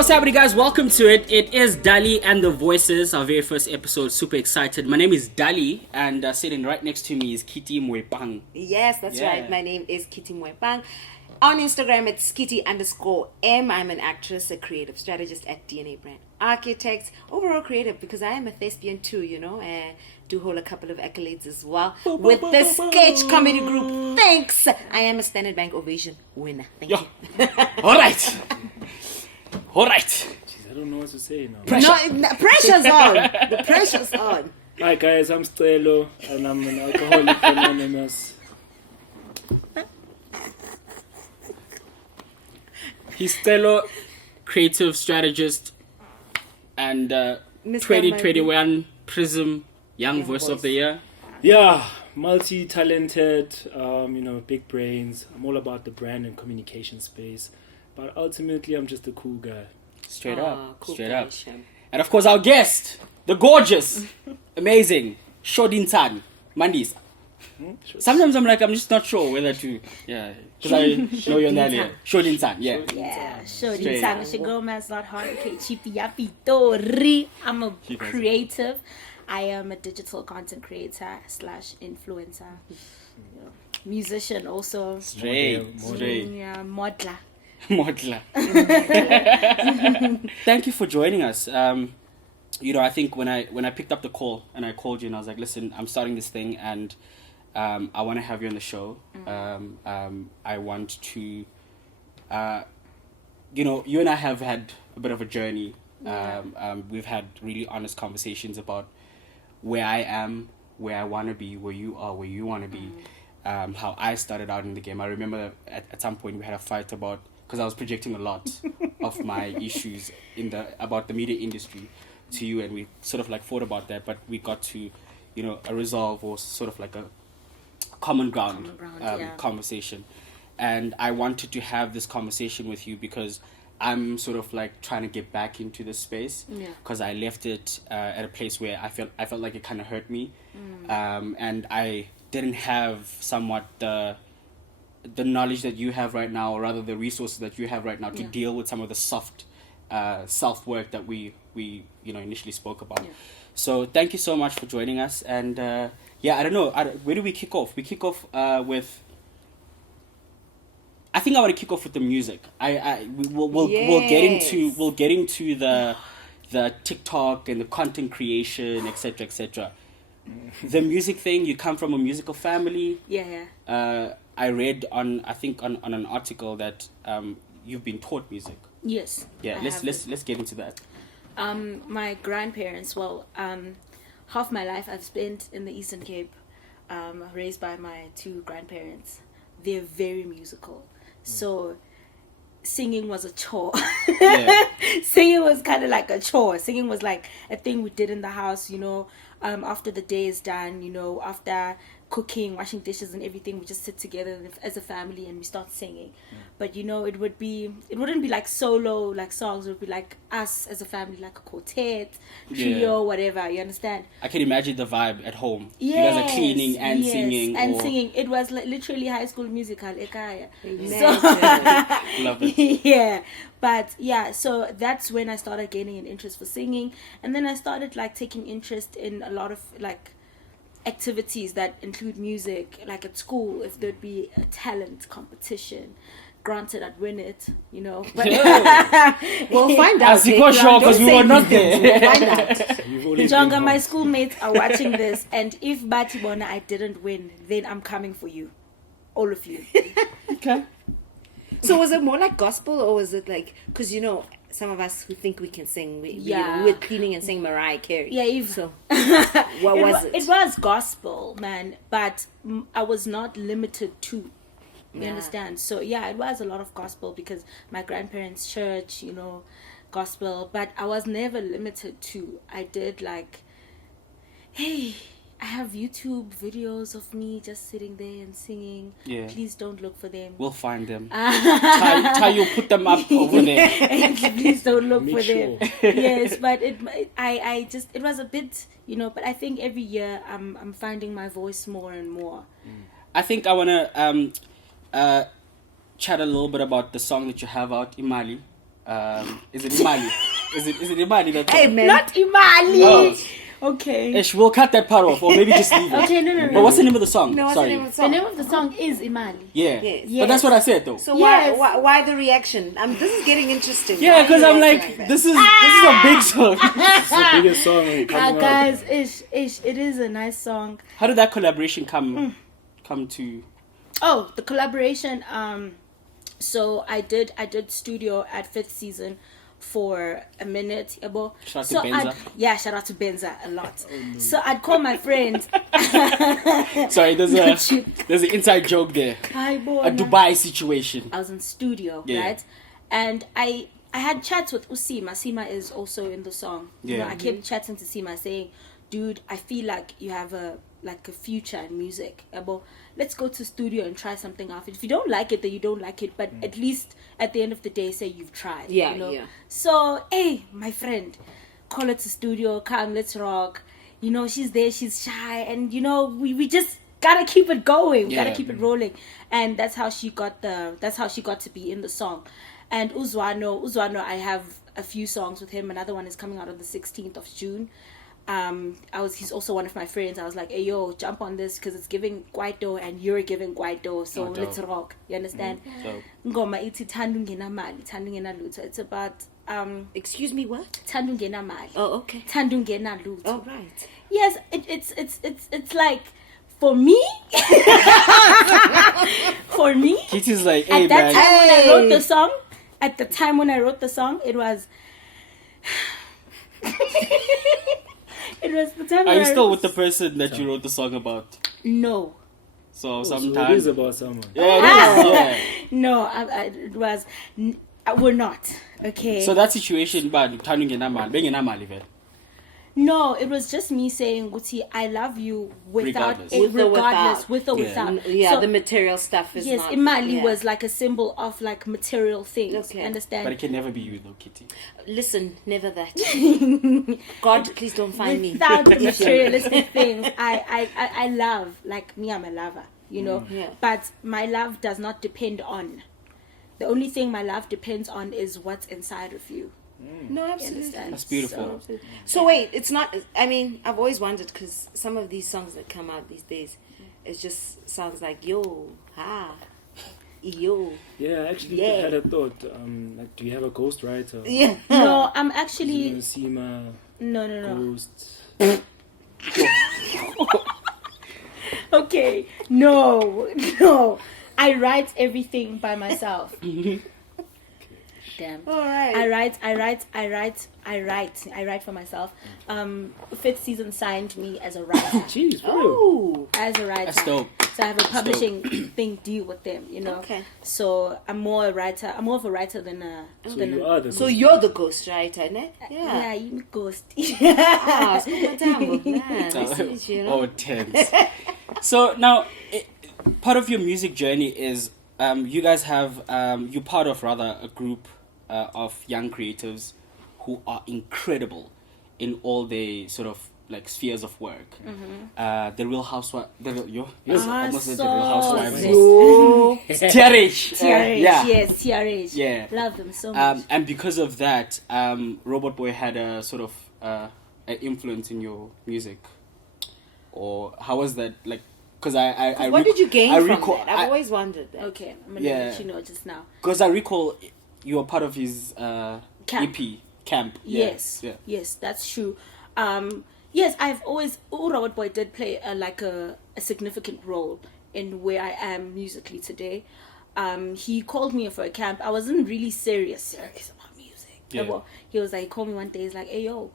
what's happening, guys? Welcome to it. It is Dali and the Voices, our very first episode. Super excited. My name is Dali, and sitting right next to me is Kitty Mwepang. Yes, that's right. My name is Kitty Mwepang. On Instagram, it's Kitty_M. I'm an actress, a creative strategist at DNA Brand Architects. Overall creative, because I am a thespian too, you know. Do hold a couple of accolades as well with the sketch comedy group. Thanks. I am a Standard Bank Ovation winner. Thank you. All right. Jeez, I don't know what to say now. Pressure's on. The pressure's on. Hi guys, I'm Stelo and I'm an alcoholic anonymous. He's Stelo, creative strategist, and 2021 Prism Young Voice of the Year. Yeah, multi-talented, big brains. I'm all about the brand and communication space. But ultimately, I'm just a cool guy. Straight up. Shem. And of course, our guest, the gorgeous, amazing, Shodin-san, Mandis. Sometimes I'm just not sure whether to, because I know you're Dali. Shodin-san, Yeah, Shodin-san. It's your girl, Mandz Not Hot. Okay, Chipi Yapi Tori. I'm a creative. I am a digital content creator / influencer. Musician also. Straight. Yeah, modeler. Thank you for joining us. I think when I picked up the call and I called you and I was like, listen, I'm starting this thing and I want to have you on the show. I want to, you and I have had a bit of a journey. We've had really honest conversations about where I am, where I want to be, where you are, where you want to be, how I started out in the game. I remember at some point we had a fight about, because I was projecting a lot of my issues about the media industry to you, and we sort of like fought about that, but we got to, a resolve or sort of like a common ground conversation. And I wanted to have this conversation with you because I'm sort of like trying to get back into this space because I left it at a place where I felt like it kind of hurt me, and I didn't have somewhat the knowledge that you have right now, or rather the resources that you have right now to deal with some of the soft self-work that we initially spoke about. So thank you so much for joining us. And I don't know, where do we kick off? We kick off with, I think I want to kick off with the music. We'll get into the TikTok and the content creation, etc. The music thing, you come from a musical family. I read on an article that you've been taught music. Yes. Yeah, let's get into that. My grandparents, half my life I've spent in the Eastern Cape, raised by my two grandparents. They're very musical. So singing was a chore. Singing was kind of like a chore. Singing was like a thing we did in the house, after the day is done, after cooking, washing dishes and everything, we just sit together as a family and we start singing. But it wouldn't be like solo like songs. It would be like us as a family, like a quartet, trio, whatever. You understand? I can imagine the vibe at home. You guys are cleaning and singing. Singing. It was literally High School Musical. Ekaya. So, love it. Yeah. But so that's when I started gaining an interest for singing, and then I started like taking interest in a lot of like activities that include music, like at school. If there'd be a talent competition, granted I'd win it, but we'll find out. As you got sure, because we were not there. We'll find out. Jonga, my schoolmates are watching this, and if Batibona I didn't win, then I'm coming for you, all of you. Okay. So was it more like gospel, or was it like, because some of us who think we can sing, we're cleaning and sing Mariah Carey. Yeah, so what was it? It was gospel, man, but I was not limited to. You understand? So it was a lot of gospel because my grandparents' church, gospel, but I was never limited to. I did like, hey, I have YouTube videos of me just sitting there and singing. Yeah. Please don't look for them. We'll find them. Ty, put them up over there. Please don't look for sure. them. Yes, but it was a bit, but I think every year I'm finding my voice more and more. I think I want to chat a little bit about the song that you have out, Imali. Is it Imali? Is it Imali that Hey, man. Not Imali. Oh. Okay. Ish, we'll cut that part off, or maybe just leave it. Okay, no. But what's the name of the song? No, what's Sorry. the name of the The song? name of the song is Imali. Yeah. Yes. But that's what I said though. So Yes. why the reaction? This is getting interesting. Yeah, Why are because you I'm reacting like, that? this is a big song. It's the biggest song coming out. Guys, it is a nice song. How did that collaboration come to? Oh, the collaboration. So I did studio at Fifth Season for a minute. Shout out to So Benza. shout out to Benza a lot. So I'd call my friend. Sorry, there's an inside joke there. Hi, boy. A Dubai situation. I was in studio, Yeah. right? And I had chats with Usima. Sima is also in the song. You know, Yeah. I kept chatting to Sima saying, dude, I feel like you have a future in music. Let's go to studio and try something out. If you don't like it, then you don't like it. But at least at the end of the day, say you've tried. Yeah, you know? yeah. So, hey, my friend, call it to studio, come, let's rock. You know, she's there, she's shy. And, you know, we just gotta keep it going. We gotta Yeah. keep it rolling. And that's how she got to be in the song. And Uzwano, I have a few songs with him. Another one is coming out on the 16th of June. He's also one of my friends. I was like, hey, yo, jump on this because it's giving Kwaito and you're giving Kwaito. So Oh, dope. let's rock. You understand? Dope. Ngoma ithi Thandu ngena mali, Thandu ngena lutho. It's about Excuse me, what? Thandu ngena mali. Oh, okay. Thandu ngena lutho. Oh, right. Yes, it's like for me. For me, Kitty's like, hey at that man. time when I wrote Hey. the song, it was it was the time Are when you I still wrote with the person that you wrote the song about? No. So So it sometimes. is about someone. Yeah, it is, yeah. No, it was we're not. Okay. So that situation, but Mali, No, it was just me saying, Guti, I love you without Regardless. it, With or regardless, without. with or Yeah. without. Yeah, So, the material stuff is yes, not... Imali yeah. was like a symbol of like material things. Okay. Understand? but it can never be you though, Kitty. Listen, never that. God, please don't find me. Without the materialistic things, I love, like me, I'm a lover, you know. Yeah. But my love does not depend on. The only thing my love depends on is what's inside of you. No, You absolutely. understand? That's beautiful. So wait, it's not... I mean, I've always wondered because some of these songs that come out these days, it just sounds like, yo, ha, yo. Yeah, I actually Yeah. had a thought. Like, do you have a ghostwriter? Yeah. No, I'm actually Sima, no. Ghost. Okay, no. I write everything by myself. Damn. All right. I write for myself. Fifth Season signed me as a writer. Jeez, bro. Oh. As a writer. That's dope. So I have a publishing thing deal with them, you know. Okay. So I'm more of a writer than a So than you a, are the So ghost. you're the ghostwriter, ne? yeah, you ghost. Ah, so madam, man, So- this is, you know. Oh, tense. So now, part of your music journey is you guys have you're part of rather a group of young creatives who are incredible in all the sort of like spheres of work. The Real Housewives. Almost said the Real Housewives. Oh. TRH. TRH, Yeah. yes, TRH. Yeah. Love them so much. And because of that, Robot Boy had a sort of an influence in your music, or how was that like? Because I What did you gain from recall, that? I've always wondered that. Okay, I'm gonna Yeah. let you know just now. Because I recall you were part of his Camp. EP camp. Yeah. Yes, Yeah. yes, that's true. Yes, I've always Robot Boy did play a significant role in where I am musically today. He called me for a camp. I wasn't really serious about music. Yeah. Well, he was like, call me one day. He's like, hey yo,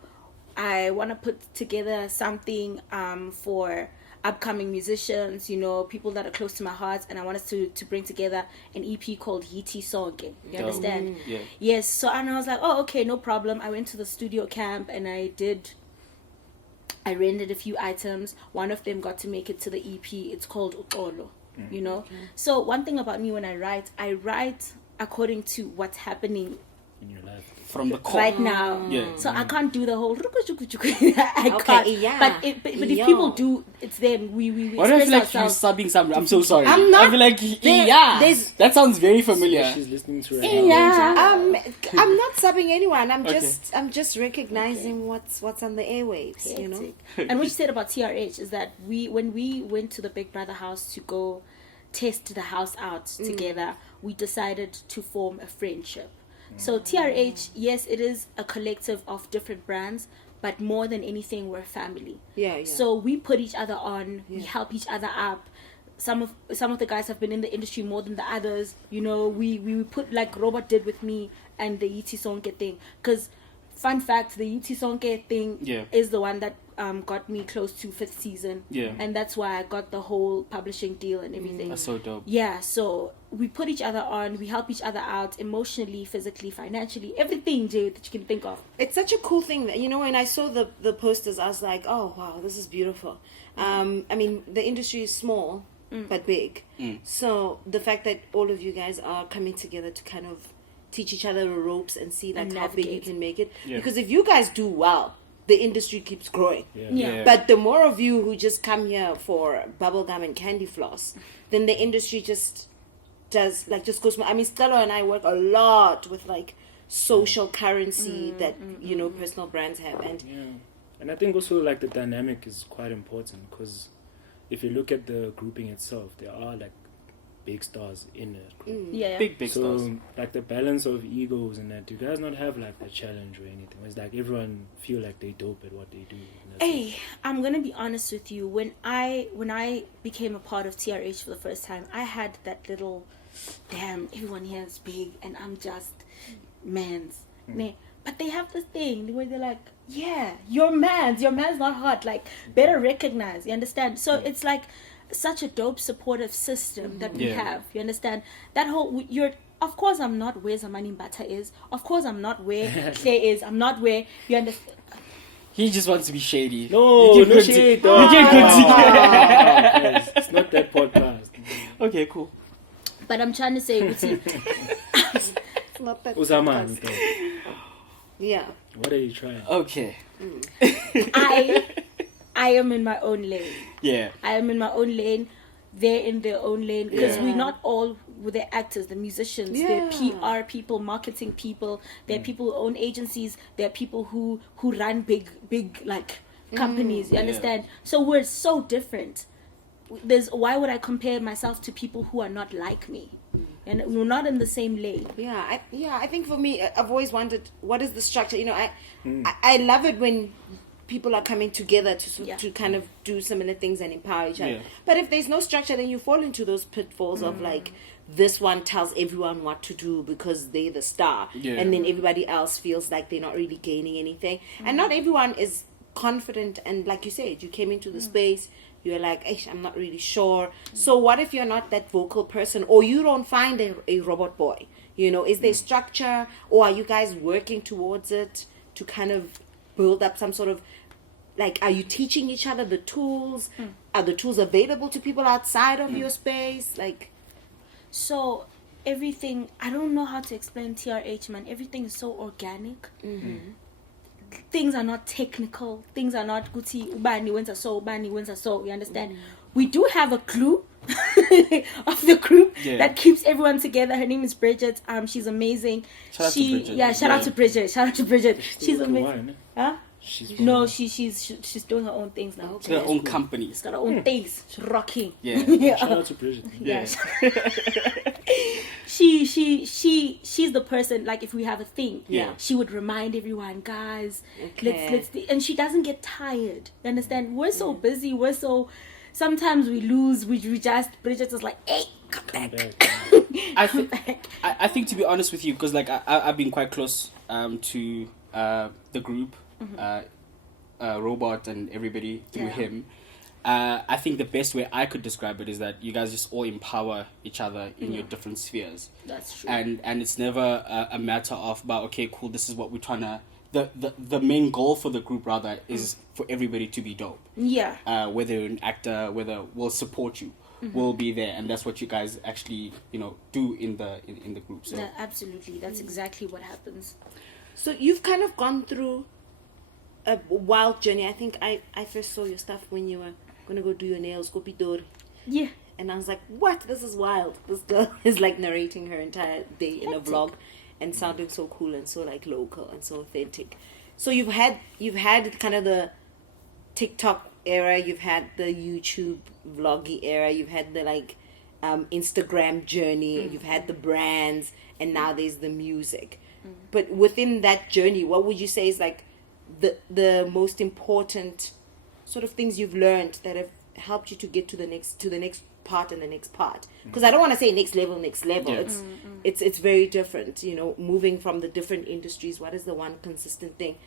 I want to put together something for upcoming musicians, you know, people that are close to my heart, and I want us to bring together an EP called Yiti Sonke. You Dope. understand? Yeah. Yes. So and I was like, oh, okay, no problem. I went to the studio camp and I rendered a few items. One of them got to make it to the EP. It's called Utolo, you know. So one thing about me when I write according to what's happening in your life? From the core. right now. Yeah. So I can't do the whole. I Okay, can't. yeah. But if Yo. people do, it's them. We Why do I express feel like you're ourselves. subbing something? I'm so sorry. I'm not- I feel like, there's- that sounds very familiar. She's listening to right now. Yeah. I'm not subbing anyone. I'm Okay. just recognizing what's on the airwaves. You know. Hectic. And what you said about TRH is that when we went to the Big Brother house to go test the house out together, we decided to form a friendship. So TRH, yes, it is a collective of different brands, but more than anything, we're a family. Yeah. So we put each other on, we help each other up. Some of the guys have been in the industry more than the others. You know, we put, like Robert did with me and the Yiti Sonke thing. Because, fun fact, the Yiti Sonke thing is the one that got me close to 5th season. Yeah. And that's why I got the whole publishing deal and everything. That's so dope. Yeah, so we put each other on, we help each other out emotionally, physically, financially, everything, Jay, that you can think of. It's such a cool thing that, you know, when I saw the posters, I was like, oh wow, this is beautiful. I mean, the industry is small but big. So the fact that all of you guys are coming together to kind of teach each other the ropes and see like And how big you navigate. can make it. Yeah. Because if you guys do well, the industry keeps growing. Yeah. But the more of you who just come here for bubblegum and candy floss, then the industry just does, like, just goes. I mean, Stella and I work a lot with, like, social currency that, you know, personal brands have. And Yeah. And I think also like the dynamic is quite important because if you look at the grouping itself, there are like big stars in the group. Yeah. Big So stars. like the balance of egos and that, do you guys not have like a challenge or anything? It's like everyone feel like they dope at what they do. And that's it. Hey, I'm gonna be honest with you. When I became a part of TRH for the first time, I had that little, damn, everyone here is big and I'm just man's. Nah. But they have this thing where they're like, yeah, your man's not hot. Like, better recognize. You understand? So it's like such a dope supportive system that we Yeah. have. You understand? That whole of course I'm not where Zamani Mbata is. Of course I'm not where Clay is. I'm not where you understand. He just wants to be shady. No, You can no conti- shit. You can continue. Guys, it's not that podcast. Okay, cool. But I'm trying to say, Uti, it's not that. Uzaman, Yeah. what are you trying? Okay. I am in my own lane. Yeah. I am in my own lane. They're in their own lane because Yeah. we're not all with the actors, the musicians, Yeah. they're PR people, marketing people, they're people who own agencies, they're people who run big like companies. You Yeah. understand? So we're so different. Why would I compare myself to people who are not like me? And we're not in the same lane. Yeah, I think for me, I've always wondered what is the structure. You know, I love it when people are coming together to kind of do similar things and empower each other. Yeah. But if there's no structure, then you fall into those pitfalls of like this one tells everyone what to do because they're the star, Yeah. and then everybody else feels like they're not really gaining anything. And not everyone is confident. And like you said, you came into the space. You're like, I'm not really sure. So what if you're not that vocal person, or you don't find a robot boy? You know, is there structure, or are you guys working towards it to kind of build up some sort of, like, are you teaching each other the tools? Are the tools available to people outside of your space? Like, So everything, I don't know how to explain TRH, man. Everything is so organic. Things are not technical. Things are not guti ubani wenza so, ubani wenza so. You understand? We do have a clue of the group that keeps everyone together. Her name is Bridget. She's amazing. Shout out to Bridget. Yeah, shout out to Bridget. Shout out to Bridget. She's amazing. Huh? No, she's doing her own things now. She's got her own companies. She's got her own things. She's rocking. Yeah. Shout out to Bridget. Yeah. She's the person, like, if we have a thing, Yeah. she would remind everyone, guys, Okay. let's and she doesn't get tired. You understand? We're so busy, sometimes we lose, we just, Bridget is like, hey, come back. I think, to be honest with you, because like I've been quite close to the group, Robot and everybody through him. I think the best way I could describe it is that you guys just all empower each other in your different spheres. That's true. And it's never a matter of, but okay, cool, this is what we're trying to. The main goal for the group rather is for everybody to be dope. Yeah. Whether you're an actor, whether we'll support you. will be there, and that's what you guys actually do in the group. So Yeah, absolutely, that's exactly what happens. So you've kind of gone through a wild journey. I think I first saw your stuff when you were gonna go do your nails, go Pitori. Yeah. And I was like, what? This is wild. This girl is like narrating her entire day in a vlog and sounding so cool and so like local and so authentic. So you've had kind of the TikTok era, you've had the YouTube vloggy era, you've had the like Instagram journey, you've had the brands, and now there's the music. But within that journey, what would you say is like the most important sort of things you've learned that have helped you to get to the next part and the next part? Because I don't want to say next level. Yeah. It's very different, moving from the different industries. What is the one consistent thing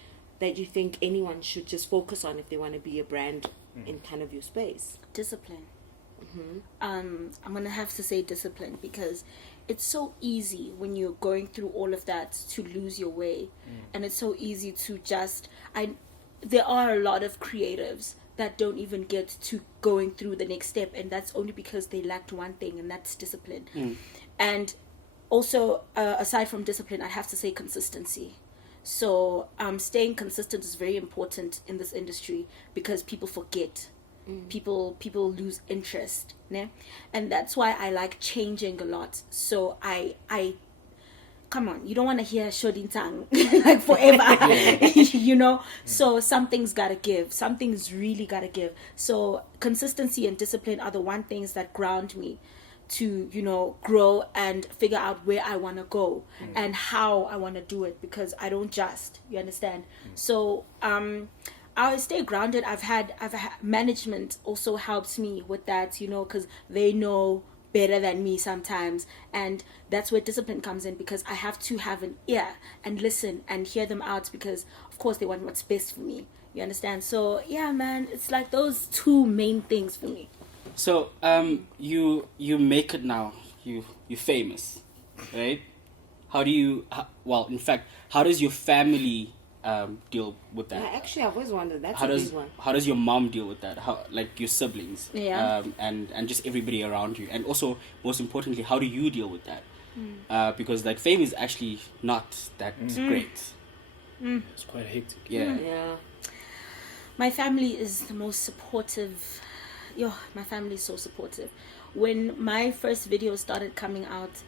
that you think anyone should just focus on if they want to be a brand in kind of your space? Discipline. I'm gonna have to say discipline, because it's so easy when you're going through all of that to lose your way, and it's so easy to just there are a lot of creatives that don't even get to going through the next step, and that's only because they lacked one thing, and that's discipline. And also, aside from discipline, I have to say consistency. So staying consistent is very important in this industry, because people forget. People lose interest, né? And that's why I like changing a lot. So I come on, you don't want to hear Shodin Tang like forever. So something's gotta give, something's really gotta give. So consistency and discipline are the one things that ground me to grow and figure out where I want to go and how I want to do it, because I don't you understand. So I stay grounded. I've had management also helps me with that, because they know better than me sometimes, and that's where discipline comes in, because I have to have an ear and listen and hear them out, because of course they want what's best for me, you understand. So yeah, man, it's like those two main things for me. So you make it now, you're famous, right? How does your family deal with that? Actually, I've always wondered. That's a big one. How does your mom deal with that? How, like your siblings, Yeah. And just everybody around you, and also most importantly, how do you deal with that? Because like fame is actually not that great. It's quite hectic. Yeah. My family is the most supportive. My family is so supportive. When my first video started coming out,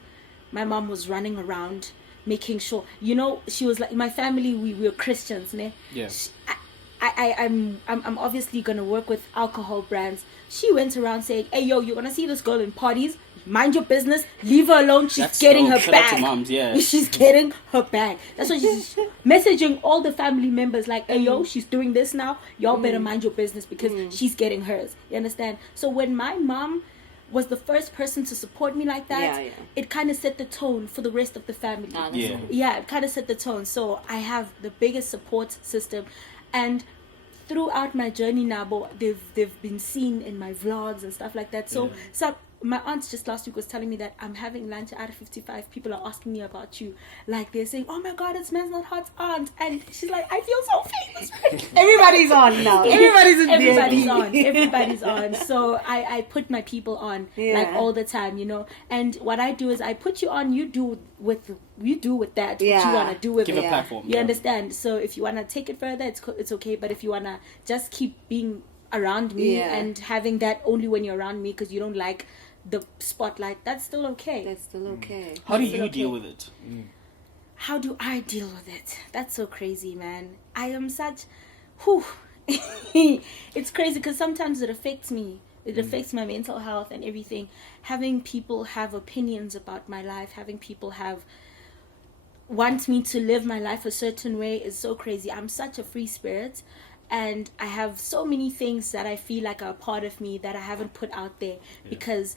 my mom was running around making sure, she was like, my family, we were Christians, ne? Yeah. I'm obviously gonna work with alcohol brands. She went around saying, hey yo, you're gonna see this girl in parties, mind your business, leave her alone, she's getting her shout out to bag. moms, yeah. She's getting her bag. That's what she's messaging all the family members, like, hey yo, she's doing this now, y'all better mind your business, because she's getting hers, you understand? So when my mom was the first person to support me like that, it kind of set the tone for the rest of the family. It kind of set the tone. So I have the biggest support system, and throughout my journey now, they've been seen in my vlogs and stuff like that. So my aunt just last week was telling me that I'm having lunch out of 55. People are asking me about you. Like, they're saying, oh my God, it's Mandz Not Hot's aunt. And she's like, I feel so famous. Everybody's on now. Everybody's on. So I put my people on like all the time, And what I do is I put you on, you do with that what you want to do with Give it. a platform. You understand? So if you want to take it further, it's okay. But if you want to just keep being around me and having that only when you're around me, because you don't like the spotlight, that's still okay. How do you deal with it? How do I deal with it? That's so crazy, man. I am such it's crazy, because sometimes it affects me. It affects my mental health and everything. Having people have opinions about my life, having people want me to live my life a certain way is so crazy. I'm such a free spirit, and I have so many things that I feel like are a part of me that I haven't put out there, because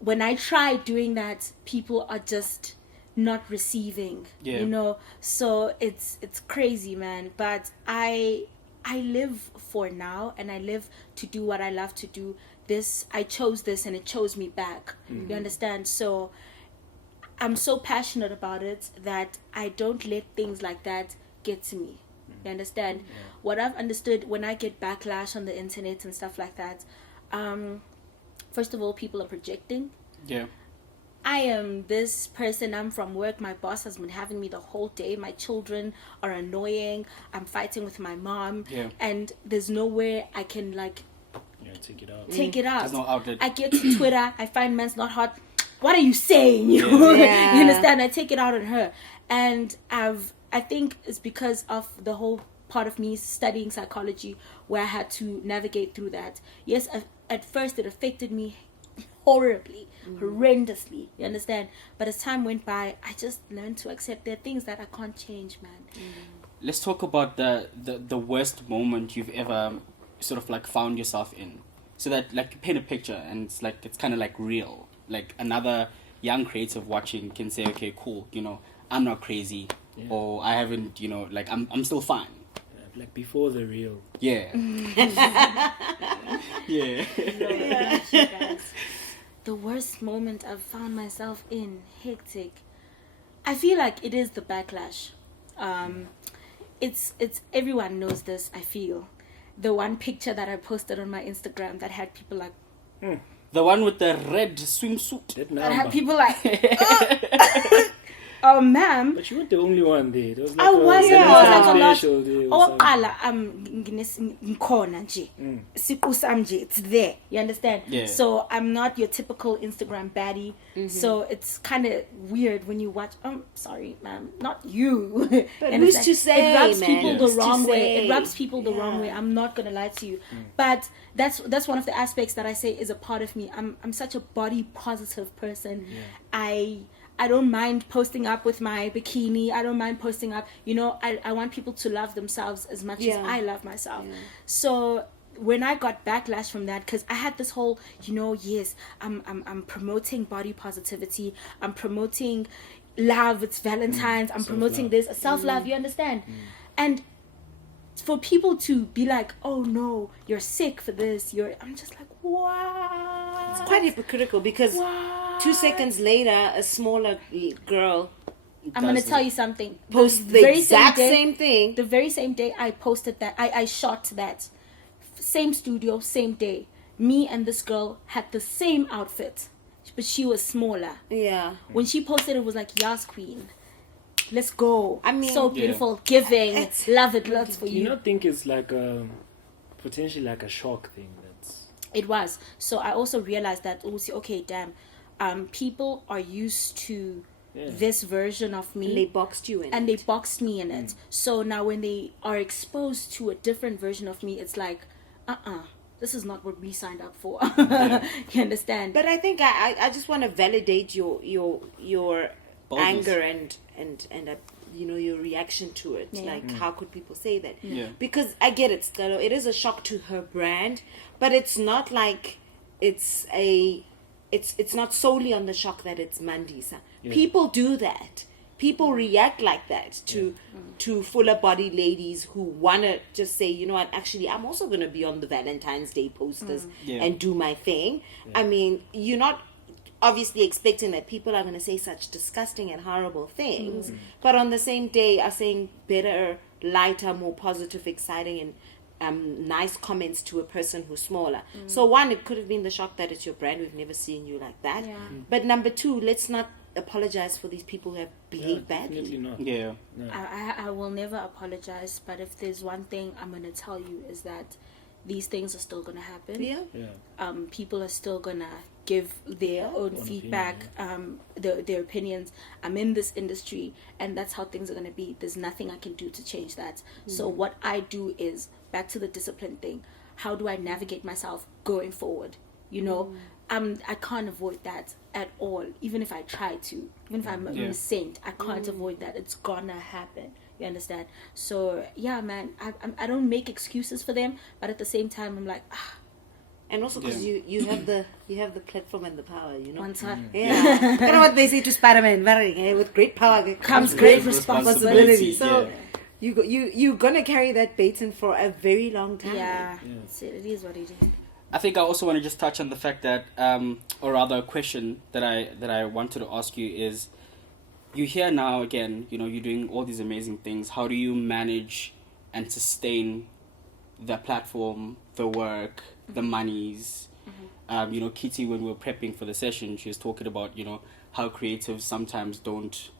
when I try doing that, people are just not receiving, so it's crazy, man. But I live for now, and I live to do what I love to do. I chose this, and it chose me back. You understand? So I'm so passionate about it that I don't let things like that get to me. You understand? What I've understood, when I get backlash on the internet and stuff like that, first of all, people are projecting. Yeah. I am this person, I'm from work, my boss has been having me the whole day, my children are annoying, I'm fighting with my mom, and there's nowhere I can like take it out. Take it out. There's no outlet. I get to Twitter, I find Mandz Not Hot. What are you saying? You understand? I take it out on her, and I think it's because of the whole part of me studying psychology where I had to navigate through that. Yes, at first it affected me horribly, horrendously, you understand? But as time went by, I just learned to accept there are things that I can't change, man. Let's talk about the worst moment you've ever sort of like found yourself in, so that like you paint a picture and it's kind of like real, like another young creative watching can say, okay, cool, you know, I'm not crazy, or I haven't, you know, like I'm still fine. Like before the real. Yeah. Yeah. The worst moment I've found myself in, hectic. I feel like it is the backlash. It's everyone knows this, I feel. The one picture that I posted on my Instagram that had people like The one with the red swimsuit. that had people like oh ma'am. But you weren't the only one there. There was like I wasn't. a I was like a lot. special there or something. Ngikhona nje. Siqu sami nje, it's there. You understand? Yeah. So I'm not your typical Instagram baddie. So it's kind of weird when you watch. Sorry, ma'am, not you. But You who's understand? to say, It rubs man? people the Who's to wrong way. say? It rubs people the wrong way. I'm not gonna lie to you, but that's one of the aspects that I say is a part of me. I'm such a body positive person. I don't mind posting up with my bikini. I don't mind posting up. You know, I want people to love themselves as much as I love myself. So when I got backlash from that, because I had this whole, you know, yes, I'm promoting body positivity. I'm promoting love. It's Valentine's. I'm promoting this self-love. You understand? And for people to be like, oh no, you're sick for this. I'm just like, what? It's quite hypocritical because 2 seconds later, a smaller girl I'm going to tell you something. posts the exact same thing. The very same day I posted that, I shot that. Same studio, same day. Me and this girl had the same outfit, but she was smaller. Yeah. When she posted, it was like, Yas Queen. Let's go. I mean, so beautiful, giving, it's- love it, lots for Do you you. not think it's like potentially like a shock thing? It was. So I also realized that, okay, damn, people are used to this version of me. And they boxed you in. And they boxed me in it. So now when they are exposed to a different version of me, it's like, this is not what we signed up for. You understand? But I think I just want to validate your Boldness. anger and you know, your reaction to it. Like, how could people say that? Because I get it, Scalo. It is a shock to her brand, but it's not like it's not solely on the shock that it's Mandisa. People do that. People react like that to fuller body ladies who want to just say, you know what, actually, I'm also going to be on the Valentine's Day posters and do my thing. I mean, you're not obviously expecting that people are going to say such disgusting and horrible things, but on the same day are saying better, lighter, more positive, exciting, and nice comments to a person who's smaller. So one, it could have been the shock that it's your brand. We've never seen you like that. But number two, let's not apologize for these people who have behaved badly. Definitely not. Yeah. No. I will never apologize, but if there's one thing I'm going to tell you is that these things are still going to happen. Yeah. People are still going to give their own feedback, their opinions. I'm in this industry, and that's how things are going to be. There's nothing I can do to change that. So what I do is, back to the discipline thing, how do I navigate myself going forward? You know, I can't avoid that at all, even if I try to. Even if I'm a saint, I can't avoid that. It's gonna happen. You understand? So yeah, man, I don't make excuses for them, but at the same time, I'm like, And also because you have the platform and the power, you know. one time. Yeah. Kind of what they say to Spider-Man, with great power Comes great responsibility. So you're gonna carry that baton for a very long time. Yeah, it is what it is. I think I also want to just touch on the fact that, or rather a question that I wanted to ask you is, you're here now again, you know, you're doing all these amazing things. How do you manage and sustain the platform, the work, the monies, You know, Kitty, when we were prepping for the session, she was talking about, you know, how creatives sometimes don't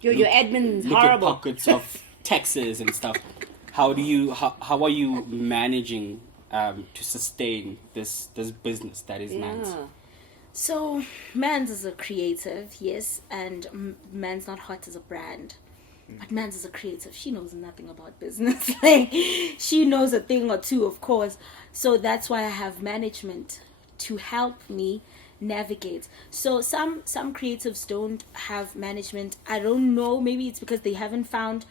Your admin's look horrible. at pockets of taxes and stuff. How are you managing to sustain this business that is Mandz? Yeah. So, Mandz is a creative, yes, and Mandz Not Hot is a brand. But Mandz is a creative. She knows nothing about business. Like, she knows a thing or two, of course. So that's why I have management to help me navigate. So some creatives don't have management. I don't know. Maybe it's because they haven't found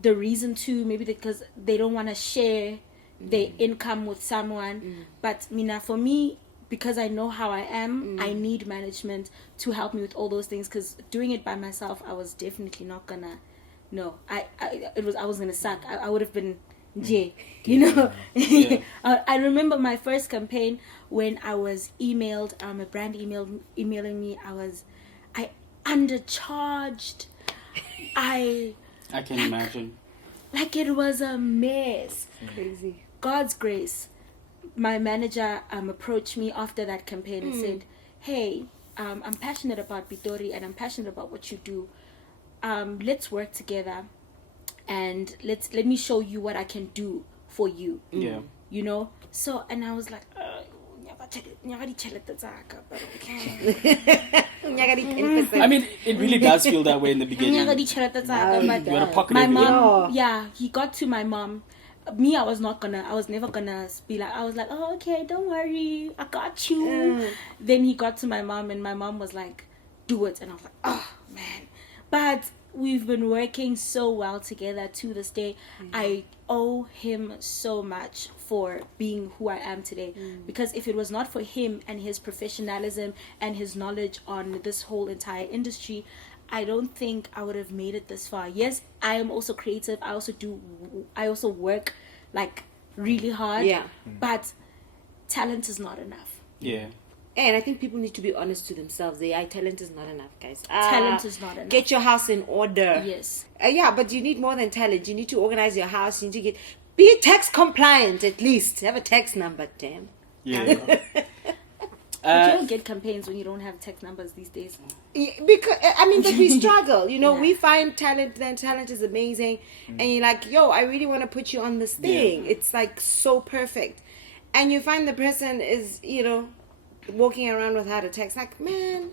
the reason to. Maybe because they don't want to share their income with someone. But Mina, for me, because I know how I am, I need management to help me with all those things. Because doing it by myself, I was definitely not gonna. No, I was gonna suck. I would have been, you know. Yeah. I remember my first campaign when I was emailed. A brand emailing me. I undercharged. I can imagine. Like it was a mess. Crazy. God's grace. My manager approached me after that campaign and said, "Hey, I'm passionate about Bitori and I'm passionate about what you do. Let's work together and let me show you what I can do for you." Yeah. You know? So, and I was like, I mean, it really does feel that way in the beginning. No, You it gotta pocket my everything. mom, he got to my mom. Me, I was never gonna be like, I was like, oh, okay, don't worry, I got you. Then he got to my mom and my mom was like, do it. And I was like, oh, man. But we've been working so well together to this day. I owe him so much for being who I am today. Because if it was not for him and his professionalism and his knowledge on this whole entire industry, I don't think I would have made it this far. Yes, I am also creative. I also work like really hard. Yeah. But talent is not enough. Yeah. And I think people need to be honest to themselves. Talent is not enough, guys. Talent is not enough. Get your house in order. Yes. Yeah, but you need more than talent. You need to organize your house. You need to be tax compliant at least. Have a tax number, damn. Yeah. But you don't get campaigns when you don't have text numbers these days. Yeah, because but we struggle. You know, Yeah. we find talent. Then talent is amazing, and you're like, yo, I really want to put you on this thing. It's like so perfect, and you find the person is, you know, walking around without a text. Like, man,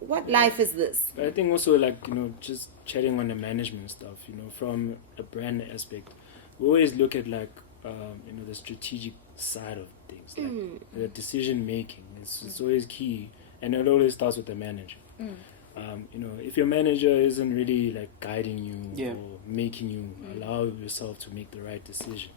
what life is this? But I think also, like, you know, just chatting on the management stuff, you know, from a brand aspect, we always look at, like, you know, the strategic side of things, like the decision making. It's always key, and it always starts with the manager. You know, if your manager isn't really like guiding you or making you allow yourself to make the right decision,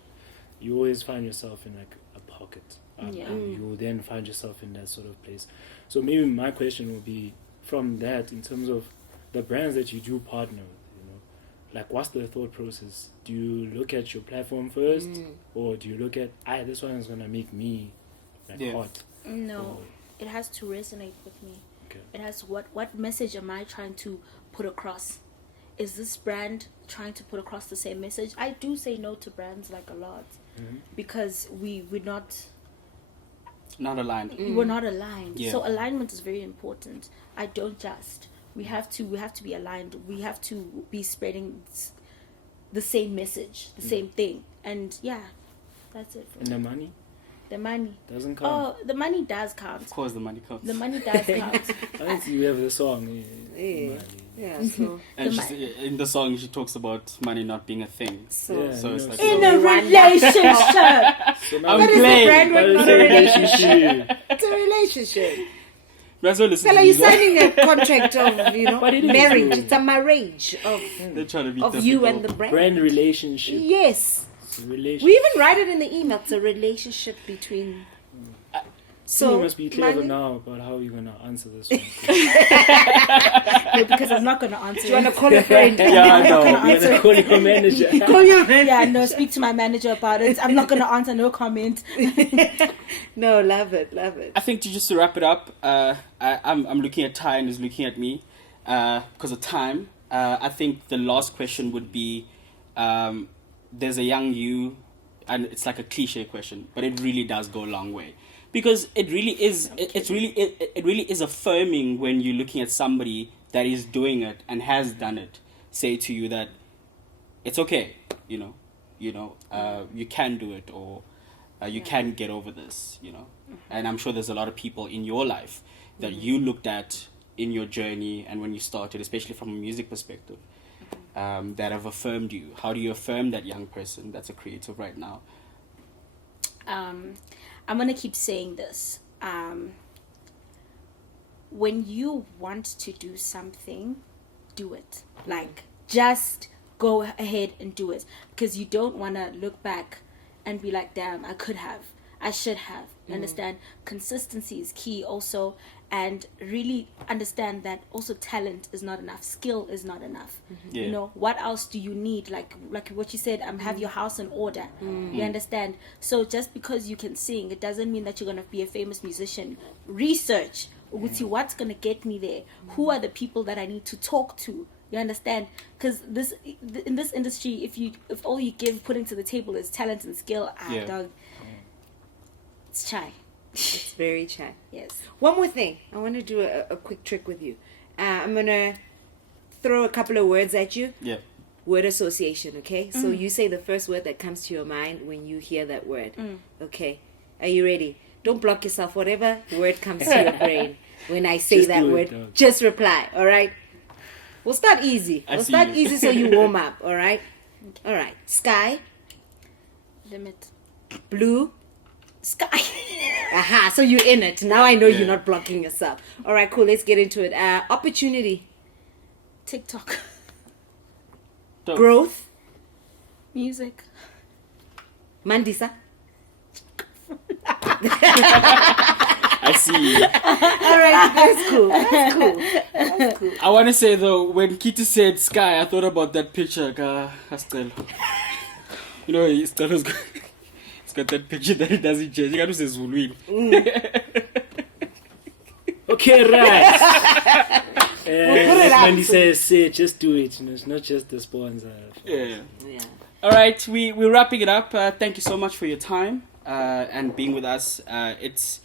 you always find yourself in like a pocket. You will then find yourself in that sort of place. So maybe my question would be from that, in terms of the brands that you do partner with, you know, like what's the thought process? Do you look at your platform first, or do you look at, this one is gonna make me like hot? No, it has to resonate with me. Okay. It has what message am I trying to put across? Is this brand trying to put across the same message? I do say no to brands like a lot because we're not aligned. we're not aligned. Yeah. So alignment is very important. I don't just. We have to be aligned. We have to be spreading the same message, the same thing. And that's it. And the money The money doesn't count. Oh, the money does count. Of course, the money counts. The money does count. I think you have the song. Yeah, so And in the song, she talks about money not being a thing. so Yeah. So it's like, In a relationship. So now I'm But it's a playing. brand but with it's not a a relationship. relationship. It's a relationship. Might as well listen Fella, to you're these guys. signing a contract of, you know, But it is marriage. true. It's a marriage They're trying to be of you and the difficult. brand. Brand relationship. Yes. It's a relationship. We even write it in the email. It's a relationship between. So you must be clever money- now about how you're gonna answer this one. No, because I'm not gonna answer. Do you want to call a friend? Yeah, I know. You're gonna call your manager. Call your friend. Yeah, no. Speak to my manager about it. I'm not gonna answer. No comment. No, love it, love it. I think just to wrap it up, I'm looking at Ty and is looking at me because of time. I think the last question would be, there's a young you, and it's like a cliche question, but it really does go a long way. because it really is. It really is affirming when you're looking at somebody that is doing it and has done it. Say to you that it's okay. You can do it, or you can get over this. And I'm sure there's a lot of people in your life that you looked at in your journey and when you started, especially from a music perspective, that have affirmed you. How do you affirm that young person that's a creative right now? I'm gonna keep saying this. When you want to do something, do it. Like, just go ahead and do it, because you don't want to look back and be like, damn, I could have, I should have. Understand? Consistency is key also, and really understand that also talent is not enough, skill is not enough. Yeah. What else do you need? Like what you said, have your house in order. You understand? So just because you can sing, it doesn't mean that you're going to be a famous musician. Research what's going to get me there. Who are the people that I need to talk to? You understand? Because in this industry, if all you putting to the table is talent and skill, dog, it's shy. It's very shy. Yes. One more thing. I want to do a quick trick with you. I'm going to throw a couple of words at you. Yeah. Word association, okay? So you say the first word that comes to your mind when you hear that word. Okay. Are you ready? Don't block yourself. Whatever word comes to your brain when I say Just that do it, word, dog. just reply, all right? We'll start easy. I We'll see start you. easy so you warm up, all right? All right. Sky, Limit. blue. Sky. Aha, so you're in it. Now I know Yeah. you're not blocking yourself. All right, cool. Let's get into it. Opportunity, TikTok. Dope. growth, Music. Mandisa. I see. All right, that's cool. That's cool. That's cool. I want to say though, when Kitty said sky, I thought about that picture. Estelle. Estelle it's got that picture that it doesn't change. You got to say Zulu. Okay, right. put it As out Mandy so- says, just do it. It's not just the sponsor. Yeah. Yeah. All right, we're wrapping it up. Thank you so much for your time and being with us. It's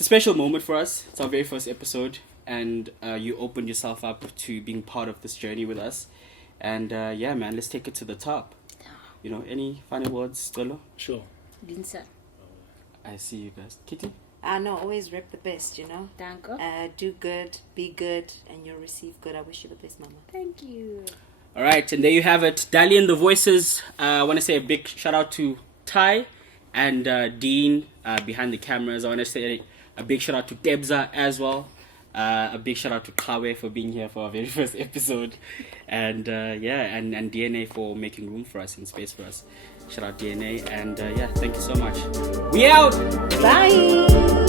a special moment for us. It's our very first episode, and you opened yourself up to being part of this journey with us. And yeah, man, let's take it to the top. Any final words, Stolo? Sure. Dinsa. I see you guys. Kitty? No, always rep the best, Danko. Do good, be good, and you'll receive good. I wish you the best, Mama. Thank you. All right, and there you have it. Dali and TheVoices. I want to say a big shout out to Ty and Dean behind the cameras. I want to say a big shout out to Debza as well. A big shout out to Kawe for being here for our very first episode. And and DNA for making room for us and space for us. Shout out DNA. And yeah, thank you so much. We out! Bye!